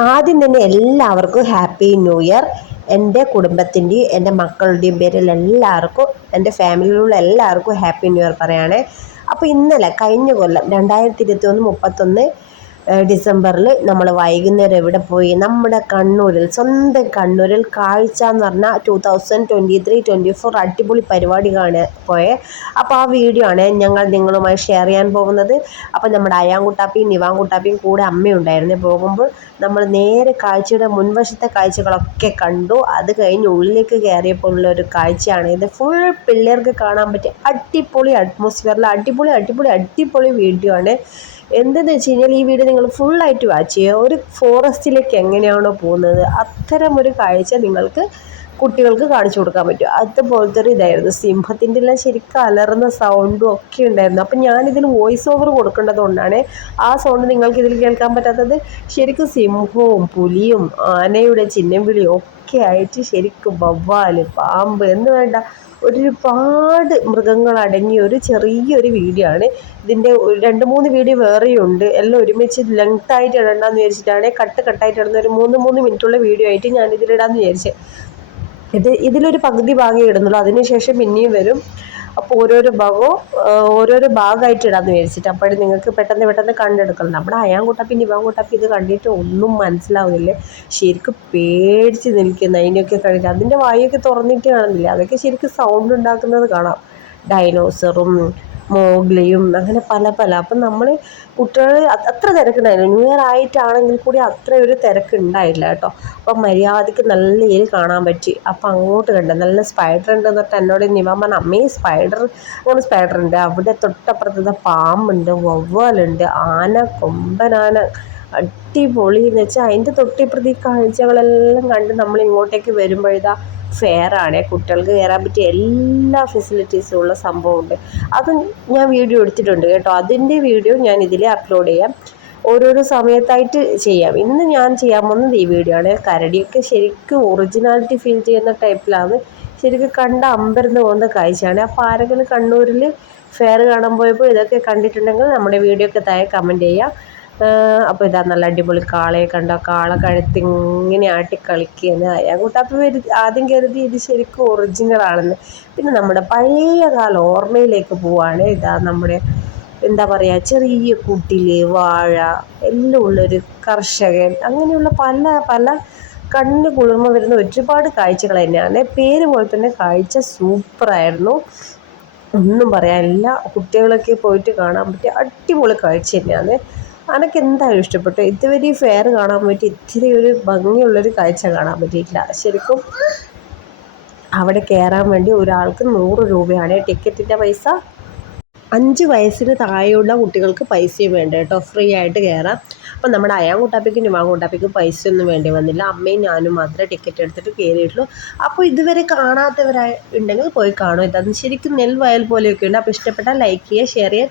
ആദ്യം തന്നെ എല്ലാവർക്കും ഹാപ്പി ന്യൂ ഇയർ. എന്റെ കുടുംബത്തിന്റെയും എന്റെ മക്കളുടെയും പേരിൽ എല്ലാവർക്കും എന്റെ ഫാമിലിയിലുള്ള എല്ലാവർക്കും ഹാപ്പി ന്യൂ ഇയർ പറയുകയാണേ അപ്പോൾ ഇന്നലെ കഴിഞ്ഞ കൊല്ലം രണ്ടായിരത്തി ഇരുപത്തി ഒന്ന് മുപ്പത്തൊന്ന് ഡിസംബറിൽ നമ്മൾ വൈകുന്നേരം എവിടെ പോയി? നമ്മുടെ കണ്ണൂരിൽ സ്വന്തം കണ്ണൂരിൽ കാഴ്ച എന്ന് പറഞ്ഞാൽ two thousand twenty three twenty four അടിപൊളി പരിപാടി കാണാൻ പോയേ. അപ്പോൾ ആ വീഡിയോ ആണ് ഞങ്ങൾ നിങ്ങളുമായി ഷെയർ ചെയ്യാൻ പോകുന്നത്. അപ്പോൾ നമ്മുടെ അയാൻകുട്ടാപ്പിയും നിവാൻകുട്ടാപ്പിയും കൂടെ അമ്മയുണ്ടായിരുന്നു. പോകുമ്പോൾ നമ്മൾ നേരെ കാഴ്ചയുടെ മുൻവശത്തെ കാഴ്ചകളൊക്കെ കണ്ടു. അത് കഴിഞ്ഞ് ഉള്ളിലേക്ക് കയറിയപ്പോൾ ഉള്ള ഒരു കാഴ്ചയാണ് ഇത്. ഫുൾ പിള്ളേർക്ക് കാണാൻ പറ്റിയ അടിപൊളി അറ്റ്മോസ്ഫിയറിൽ അടിപൊളി അടിപൊളി അടിപൊളി വീഡിയോ ആണ്. എന്തെന്ന് വെച്ച് കഴിഞ്ഞാൽ ഈ വീഡിയോ നിങ്ങൾ ഫുള്ളായിട്ട് വാച്ച് ചെയ്യുക. ഒരു ഫോറസ്റ്റിലേക്ക് എങ്ങനെയാണോ പോകുന്നത് അത്തരം ഒരു കാഴ്ച നിങ്ങൾക്ക് കുട്ടികൾക്ക് കാണിച്ചു കൊടുക്കാൻ പറ്റും. അതുപോലത്തെ ഒരു ഇതായിരുന്നു. സിംഹത്തിന്റെ എല്ലാം ശരിക്കും അലറുന്ന സൗണ്ടും ഒക്കെ ഉണ്ടായിരുന്നു. അപ്പം ഞാനിതിൽ വോയിസ് ഓവർ കൊടുക്കേണ്ടതുകൊണ്ടാണ് ആ സൗണ്ട് നിങ്ങൾക്ക് ഇതിൽ കേൾക്കാൻ പറ്റാത്തത്. ശരിക്കും സിംഹവും പുലിയും ആനയുടെ ചിഹ്നം വിളിയും ഒക്കെ ആയിട്ട് ശരിക്കും വവ്വാൽ പാമ്പ് എന്ന് വേണ്ട ഒരുപാട് മൃഗങ്ങൾ അടങ്ങിയ ഒരു ചെറിയൊരു വീഡിയോ ആണ്. ഇതിന്റെ രണ്ട് മൂന്ന് വീഡിയോ വേറെയുണ്ട് എല്ലാം ഒരുമിച്ച് ലെങ്ത് ആയിട്ട് ഇടണ്ടെന്ന് വിചാരിച്ചിട്ടാണ് കട്ട് കട്ടായിട്ട് ഇടുന്ന ഒരു മൂന്ന് മൂന്ന് മിനിറ്റുള്ള വീഡിയോ ആയിട്ട് ഞാൻ ഇതിലിടാമെന്ന് വിചാരിച്ചത് ഇത് ഇതിലൊരു പകുതി ഭാഗമേ ഇടുന്നുള്ളൂ. അതിനുശേഷം പിന്നെയും വരും. അപ്പോൾ ഓരോരോ ഭാഗവും ഓരോരോ ഭാഗമായിട്ട് ഇടാന്ന് വിചാരിച്ചിട്ട്. അപ്പോഴും നിങ്ങൾക്ക് പെട്ടെന്ന് പെട്ടെന്ന് കണ്ടെടുക്കണം. നമ്മുടെ അയാൻകുട്ടപ്പി നിവാൻകുട്ടപ്പി ഇത് കണ്ടിട്ട് ഒന്നും മനസ്സിലാവുന്നില്ല. ശരിക്കും പേടിച്ച് നിൽക്കുന്ന. അതിന്റെയൊക്കെ കഴിഞ്ഞിട്ട് അതിന്റെ വായൊക്കെ തുറന്നിട്ട് കാണുന്നില്ല? അതൊക്കെ ശരിക്കും സൗണ്ട് ഉണ്ടാക്കുന്നത് കാണാം. ഡൈനോസറും മോഗ്ലിയും അങ്ങനെ പല പല. അപ്പം നമ്മൾ കുട്ടികൾ അത്ര തിരക്കുണ്ടായില്ല. ന്യൂ ഇയർ ആയിട്ടാണെങ്കിൽ കൂടി അത്ര ഒരു തിരക്കുണ്ടായില്ല കേട്ടോ. അപ്പം മര്യാദയ്ക്ക് നല്ല രീതിയിൽ കാണാൻ പറ്റി. അപ്പം അങ്ങോട്ട് കണ്ട നല്ല സ്പൈഡർ ഉണ്ട് എന്നിട്ട് എന്നോട് നിവാൻ പറഞ്ഞ അമ്മേ സ്പൈഡർ അങ്ങനെ സ്പൈഡർ ഉണ്ട്. അവിടെ തൊട്ടപ്പുറത്ത് പാമ്പുണ്ട് വവ്വാലുണ്ട് ആന കൊമ്പനാന അടിപൊളി എന്ന് വെച്ചാൽ അതിന്റെ തൊട്ടിപ്പുറത്ത് ഈ കാഴ്ചകളെല്ലാം കണ്ട് നമ്മൾ ഇങ്ങോട്ടേക്ക് വരുമ്പോഴിതാ ഫെയർ ആണ്. കുട്ടികൾക്ക് കയറാൻ പറ്റിയ എല്ലാ ഫെസിലിറ്റീസും ഉള്ള സംഭവമുണ്ട്. അത് ഞാൻ വീഡിയോ എടുത്തിട്ടുണ്ട് കേട്ടോ. അതിന്റെ വീഡിയോ ഞാൻ ഇതിൽ അപ്ലോഡ് ചെയ്യാം. ഓരോരോ സമയത്തായിട്ട് ചെയ്യാം. ഇന്ന് ഞാൻ ചെയ്യാൻ പോകുന്നത് ഈ വീഡിയോ ആണ്. കരടിയൊക്കെ ശരിക്കും ഒറിജിനാലിറ്റി ഫീൽ ചെയ്യുന്ന ടൈപ്പിലാണ് ശരിക്കും കണ്ട അമ്പരന്ന് പോകുന്ന കാഴ്ചയാണ്. അപ്പോൾ ആരെങ്കിലും കണ്ണൂരിൽ ഫെയർ കാണാൻ പോയപ്പോൾ ഇതൊക്കെ കണ്ടിട്ടുണ്ടെങ്കിൽ നമ്മുടെ വീഡിയോ ഒക്കെ താഴെ കമന്റ് ചെയ്യാം. അപ്പോൾ ഇതാ നല്ല അടിപൊളി കാളയെ കണ്ടോ? കാള കഴുത്ത് ഇങ്ങനെ ആട്ടി കളിക്കുകയാണ്. കൂട്ടാപ്പ വരു ആദ്യം കരുതി ഇത് ശരിക്കും ഒറിജിനൽ ആണെന്ന്. പിന്നെ നമ്മുടെ പഴയ കാല ഓർമ്മയിലേക്ക് പോവാണ്. ഇതാ നമ്മുടെ എന്താ പറയുക ചെറിയ കുട്ടിൽ വാഴ എല്ലാം ഉള്ളൊരു കർഷകൻ. അങ്ങനെയുള്ള പല പല കണ്ണ് കുളിർമ വരുന്ന ഒരുപാട് കാഴ്ചകൾ തന്നെയാണ്. പേര് പോലെ തന്നെ കാഴ്ച സൂപ്പറായിരുന്നു ഒന്നും പറയാനില്ല. കുട്ടികളൊക്കെ പോയിട്ട് കാണാൻ പറ്റിയ അടിപൊളി കാഴ്ച തന്നെയാണ്. അനക്ക് എന്തായാലും ഇഷ്ടപ്പെട്ടു. ഇതുവരെ ഈ ഫെയർ കാണാൻ പറ്റി ഇത്തിരി ഒരു ഭംഗിയുള്ളൊരു കാഴ്ച കാണാൻ പറ്റിയിട്ടില്ല. ശരിക്കും അവിടെ കയറാൻ വേണ്ടി ഒരാൾക്ക് നൂറ് രൂപയാണ്. ടിക്കറ്റിന്റെ പൈസ അഞ്ച് വയസ്സിന് താഴെയുള്ള കുട്ടികൾക്ക് പൈസയും വേണ്ട കേട്ടോ. ഫ്രീ ആയിട്ട് കയറാം അപ്പം നമ്മുടെ അയാൻ കൂട്ടാപ്പിക്കും ഞാൻ കൂട്ടാപ്പിക്കും പൈസ ഒന്നും വേണ്ടി വന്നില്ല. അമ്മയും ഞാനും മാത്രമേ ടിക്കറ്റ് എടുത്തിട്ട് കയറിയിട്ടുള്ളൂ. അപ്പോൾ ഇതുവരെ കാണാത്തവരായി ഉണ്ടെങ്കിൽ പോയി കാണും. ഇതത് ശരിക്കും നെൽവയൽ പോലെയൊക്കെ ഉണ്ട് അപ്പോൾ ഇഷ്ടപ്പെട്ടാൽ ലൈക്ക് ചെയ്യുക ഷെയർ ചെയ്യുക.